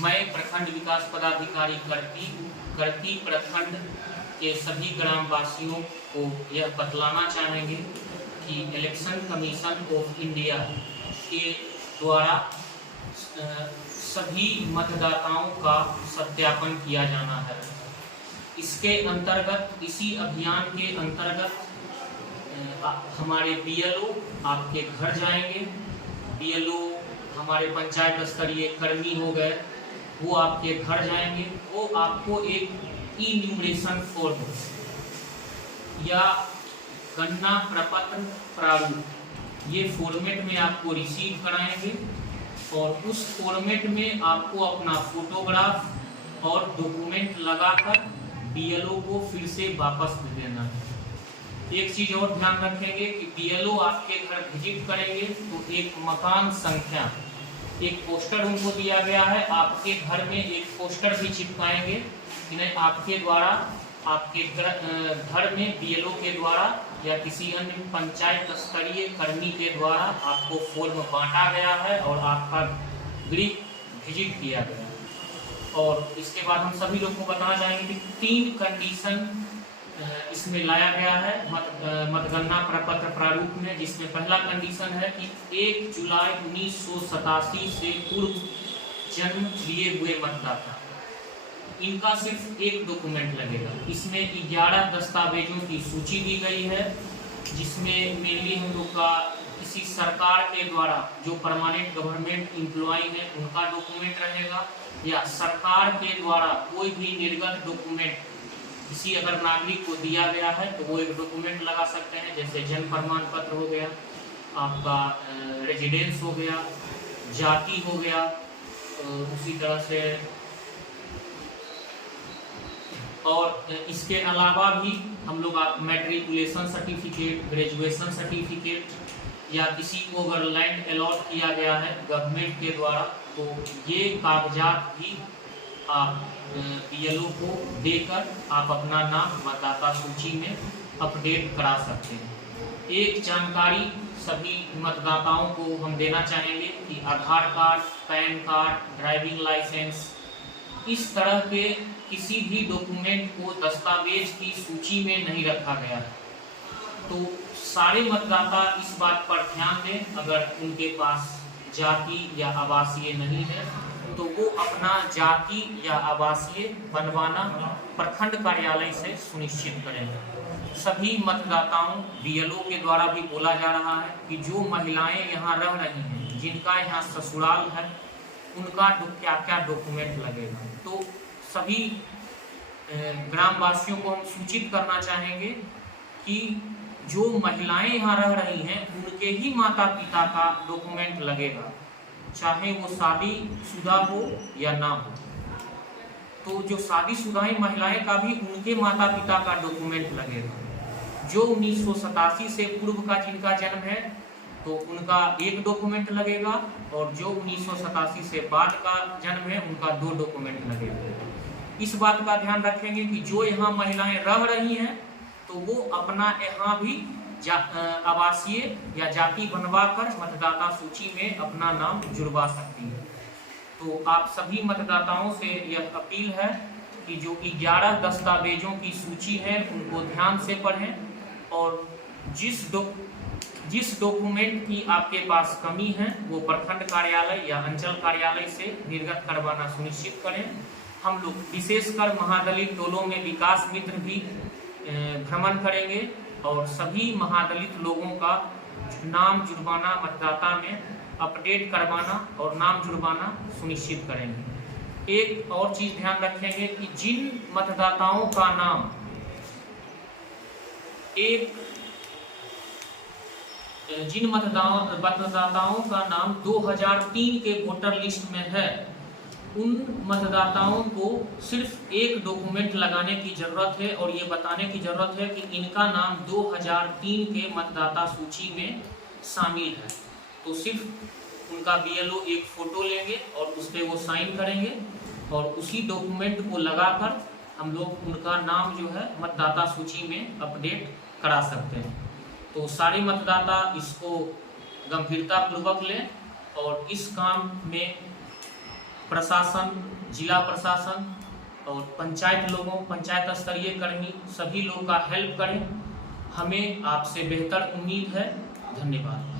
मैं प्रखंड विकास पदाधिकारी करती प्रखंड के सभी ग्रामवासियों को यह बतलाना चाहेंगे कि इलेक्शन कमीशन ऑफ इंडिया के द्वारा सभी मतदाताओं का सत्यापन किया जाना है। इसके अंतर्गत, इसी अभियान के अंतर्गत हमारे बीएलओ आपके घर जाएंगे। बीएलओ हमारे पंचायत स्तरीय कर्मी हो गए, वो आपके घर जाएंगे। वो आपको एक ई-न्यूमरेशन फॉर्म या गणना प्रपत्र प्रारूप ये फॉर्मेट में आपको रिसीव कराएंगे और उस फॉर्मेट में आपको अपना फोटोग्राफ और डॉक्यूमेंट लगाकर बीएलओ को फिर से वापस दे देना है। एक चीज और ध्यान रखेंगे कि बीएलओ आपके घर विजिट करेंगे तो एक मकान संख्या, एक पोस्टर उनको दिया गया है, आपके घर में एक पोस्टर भी चिपकाएंगे कि नहीं आपके द्वारा, आपके घर में बीएलओ के द्वारा या किसी अन्य पंचायत स्तरीय कर्मी के द्वारा आपको फॉर्म बांटा गया है और आपका गृह विजिट किया गया है। और इसके बाद हम सभी लोगों को बताना चाहेंगे कि 3 कंडीशन इसमें लाया गया है मतगणना प्रपत्र प्रारूप में, जिसमें पहला कंडीशन है कि 1 जुलाई 1987 से पूर्व जन्म लिए हुए मतदाता, इनका सिर्फ एक डॉक्यूमेंट लगेगा। इसमें 11 दस्तावेजों की सूची दी गई है, जिसमें मेनली हम लोग का किसी सरकार के द्वारा जो परमानेंट गवर्नमेंट एम्प्लॉय है उनका डॉक्यूमेंट रहेगा, या सरकार के द्वारा कोई भी निर्गत डॉक्यूमेंट किसी अगर नागरिक को दिया गया है तो वो एक डॉक्यूमेंट लगा सकते हैं, जैसे जन्म प्रमाण पत्र हो गया, आपका रेजिडेंस हो गया, जाति हो गया, उसी तरह से। और इसके अलावा भी हम लोग मैट्रिकुलेशन सर्टिफिकेट, ग्रेजुएशन सर्टिफिकेट या किसी को अगर लैंड अलॉट किया गया है गवर्नमेंट के द्वारा तो ये कागजात भी आप बीएलओ को देकर आप अपना नाम मतदाता सूची में अपडेट करा सकते हैं। एक जानकारी सभी मतदाताओं को हम देना चाहेंगे कि Aadhaar card, PAN card, driving licence, इस तरह के किसी भी डॉक्यूमेंट को दस्तावेज की सूची में नहीं रखा गया है। तो सारे मतदाता इस बात पर ध्यान दें, अगर उनके पास जाति या आवासीय नहीं है तो वो अपना जाति या आवासीय बनवाना प्रखंड कार्यालय से सुनिश्चित करेंगे। सभी मतदाताओं, बीएलओ के द्वारा भी बोला जा रहा है कि जो महिलाएं यहाँ रह रही हैं, जिनका यहाँ ससुराल है, उनका क्या क्या डॉक्यूमेंट लगेगा। तो सभी ग्रामवासियों को हम सूचित करना चाहेंगे कि जो महिलाएं यहाँ रह रही हैं उनके ही माता पिता का डॉक्यूमेंट लगेगा, चाहे वो शादीशुदा हो या ना हो। तो जो शादीशुदा महिलाएं का भी उनके माता पिता का डॉक्यूमेंट लगेगा। जो 1987 से पूर्व का जिनका जन्म है तो उनका एक डॉक्यूमेंट लगेगा, और जो 1987 से बाद का जन्म है उनका 2 डॉक्यूमेंट लगेगा। इस बात का ध्यान रखेंगे कि जो यहाँ महिलाएं रह रही हैं तो वो अपना यहाँ भी आवासीय या जाति बनवाकर मतदाता सूची में अपना नाम जुड़वा सकती है। तो आप सभी मतदाताओं से यह अपील है कि जो 11 दस्तावेजों की सूची है उनको ध्यान से पढ़ें, और जिस डॉक्यूमेंट की आपके पास कमी है वो प्रखंड कार्यालय या अंचल कार्यालय से निर्गत करवाना सुनिश्चित करें। हम लोग विशेषकर महादलित टोलों में विकास मित्र भी भ्रमण करेंगे और सभी महादलित लोगों का नाम जुड़वाना, मतदाता में अपडेट करवाना और नाम जुड़वाना सुनिश्चित करेंगे। एक और चीज ध्यान रखेंगे कि जिन मतदाताओं का नाम जिन मतदाताओं का नाम 2003 के वोटर लिस्ट में है, उन मतदाताओं को सिर्फ एक डॉक्यूमेंट लगाने की जरूरत है और ये बताने की जरूरत है कि इनका नाम 2003 के मतदाता सूची में शामिल है। तो सिर्फ उनका बीएलओ एक फोटो लेंगे और उस पर वो साइन करेंगे और उसी डॉक्यूमेंट को लगाकर हम लोग उनका नाम जो है मतदाता सूची में अपडेट करा सकते हैं। तो सारे मतदाता इसको गंभीरता पूर्वक लें और इस काम में प्रशासन, जिला प्रशासन और पंचायत लोगों, पंचायत स्तरीय कर्मी सभी लोग का हेल्प करें। हमें आपसे बेहतर उम्मीद है। धन्यवाद।